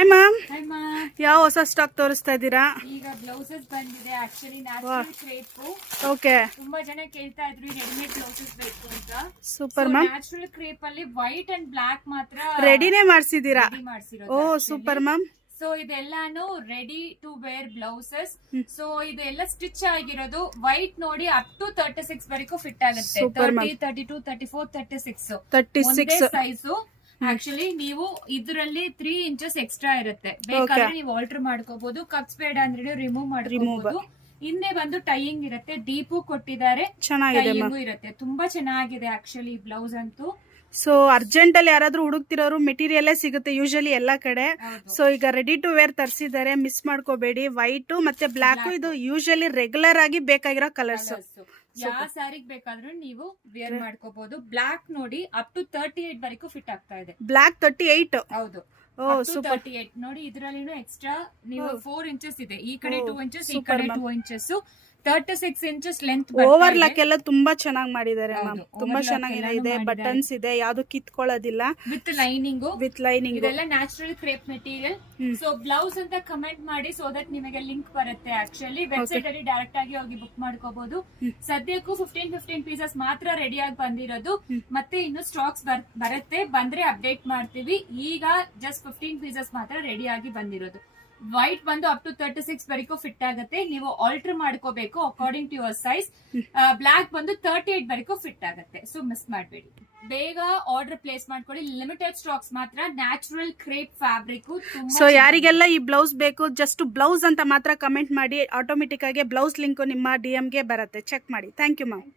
Hi ma'am, hi ma'am. ಯಾವ ಹೊಸ stock ತೋರಿಸ್ತಾ ಇದ್ದೀರಾ? ಈಗ ಬ್ಲೌಸಸ್ ಬಂದಿದೆ. Actually natural crepe. ಓಕೆ, ತುಂಬಾ ಜನ ಕೇಳ್ತಾ ಇದ್ರು ರೆಡಿಮೇಡ್ ಬ್ಲೌಸಸ್ ಬೇಕು ಅಂತ. Super ma'am. ನ್ಯಾಚುರಲ್ ಕ್ರೇಪ್ ಅಲ್ಲಿ ವೈಟ್ ಅಂಡ್ ಬ್ಲಾಕ್ ಮಾತ್ರ ರೆಡಿನೇ ಮಾಡಿಸಿದ್ದೀರಾ? ಮಾಡಿಸಿರೋದು. Oh super ma'am. ಸೊ ಇದೆಲ್ಲಾನು ready to wear blouses. So ಇದೆಲ್ಲ ಸ್ಟಿಚ್ ಆಗಿರೋದು. ವೈಟ್ ನೋಡಿ ಅಪ್ ಟು 36 ವರೆಗೂ ಫಿಟ್ ಆಗುತ್ತೆ. 30, 32, 34, 36 ಸೈಜು. ಆಕ್ಚುಲಿ ನೀವು ಇದರಲ್ಲಿ 3 ಇಂಚಸ್ ಎಕ್ಸ್ಟ್ರಾ ಇರುತ್ತೆ. ಬೇಕಾದ್ರೆ ನೀವು ಆಲ್ಟರ್ ಮಾಡ್ಕೋಬಹುದು. ಕಪ್ಸ್ ಬೇಡ ಅಂದ್ರೆ ರಿಮೂವ್ ಮಾಡ್ಕೋಬಹುದು. ಹಿಂದೆ ಬಂದು ಟೈಯಿಂಗ್ ಇರುತ್ತೆ, ಡೀಪು ಕೊಟ್ಟಿದ್ದಾರೆ, ಟೈಯಿಂಗು ಇರುತ್ತೆ. ತುಂಬಾ ಚೆನ್ನಾಗಿದೆ ಆಕ್ಚುಲಿ ಬ್ಲೌಸ್ ಅಂತೂ. ಸೊ ಅರ್ಜೆಂಟ್ ಅಲ್ಲಿ ಯಾರಾದ್ರೂ ಹುಡುಕ್ತಿರೋರು ಮೆಟೀರಿಯಲ್ ಸಿಗುತ್ತೆ ಯೂಶಲಿ ಎಲ್ಲಾ ಕಡೆ. ಸೊ ಈಗ ರೆಡಿ ಟು ವೇರ್ ತರಿಸಿದ್ದಾರೆ, ಮಿಸ್ ಮಾಡ್ಕೋಬೇಡಿ. ವೈಟ್ ಮತ್ತೆ ಬ್ಲಾಕ್ ಇದು ಯೂಶಲಿ ರೆಗ್ಯುಲರ್ ಆಗಿ ಬೇಕಾಗಿರೋ ಕಲರ್ಸ್. ಯಾವ ಸ್ಯಾರಿಗೆ ಬೇಕಾದ್ರೂ ನೀವು ವೇರ್ ಮಾಡ್ಕೋಬಹುದು. ಬ್ಲಾಕ್ ನೋಡಿ ಅಪ್ ಟು 38 ವರೆಗೂ ಫಿಟ್ ಆಗ್ತಾ ಇದೆ. ಬ್ಲಾಕ್ 38? ಹೌದು, 38 ನೋಡಿ. ಇದರಲ್ಲಿ ಎಕ್ಸ್ಟ್ರಾ ನೀವು 4 ಇಂಚಸ್ ಇದೆ. ಈ ಕಡೆ 2 ಇಂಚಸ್, ಈ ಕಡೆ 2 inches, 36 inches length. Over lock ಎಲ್ಲ ತುಂಬಾ ಚೆನ್ನಾಗಿ ಮಾಡಿದ್ದಾರೆ ಮ್ಯಾಮ್. ತುಂಬಾ ಚೆನ್ನಾಗಿದೆ. ಬಟನ್ಸ್ ಇದೆ, ಯಾವ್ದು ಕಿತ್ಕೊಳ್ಳೋದಿಲ್ಲ. ವಿತ್ ಲೈನಿಂಗ್ ಇದೆಲ್ಲ natural crepe material. So blouse ಅಂತ ಕಮೆಂಟ್ ಮಾಡಿ, ಸೊ ದಟ್ ನಿಮಗೆ ಲಿಂಕ್ ಬರುತ್ತೆ. ಆಕ್ಚುಲಿ ವೆಬ್ಸೈಟ್ ಅಲ್ಲಿ ಡೈರೆಕ್ಟ್ ಆಗಿ ಹೋಗಿ ಬುಕ್ ಮಾಡ್ಕೋಬಹುದು. ಸದ್ಯಕ್ಕೂ 15 ಪೀಸಸ್ ಮಾತ್ರ ರೆಡಿ ಆಗಿ ಬಂದಿರೋದು. ಮತ್ತೆ ಇನ್ನು ಸ್ಟಾಕ್ಸ್ ಬರುತ್ತೆ, ಬಂದ್ರೆ ಅಪ್ಡೇಟ್ ಮಾಡ್ತೀವಿ. ಈಗ ಜಸ್ಟ್ 15 ಪೀಸಸ್ ಮಾತ್ರ ರೆಡಿ ಆಗಿ ಬಂದಿರೋದು. ವೈಟ್ ಬಂದು ಅಪ್ ಟು 36 ವರೆಗೂ ಫಿಟ್ ಆಗುತ್ತೆ. ನೀವು ಆಲ್ಟರ್ ಮಾಡ್ಕೋಬೇಕು according to your size. Black ಬಂದು 38 ವರೆಗೂ ಫಿಟ್ ಆಗುತ್ತೆ. ಸೊ ಮಿಸ್ ಮಾಡಬೇಡಿ, ಬೇಗ ಆರ್ಡರ್ ಪ್ಲೇಸ್ ಮಾಡ್ಕೊಳ್ಳಿ. ಲಿಮಿಟೆಡ್ ಸ್ಟಾಕ್ಸ್ ಮಾತ್ರ. Natural crepe fabric. ಸೊ ಯಾರಿಗೆಲ್ಲ ಈ ಬ್ಲೌಸ್ ಬೇಕು, ಜಸ್ಟ್ ಬ್ಲೌಸ್ ಅಂತ ಮಾತ್ರ ಕಮೆಂಟ್ ಮಾಡಿ. ಆಟೋಮೆಟಿಕ್ ಆಗಿ ಬ್ಲೌಸ್ ಲಿಂಕ್ ನಿಮ್ಮ DM ಗೆ ಬರುತ್ತೆ. ಚೆಕ್ ಮಾಡಿ. Thank you ma'am.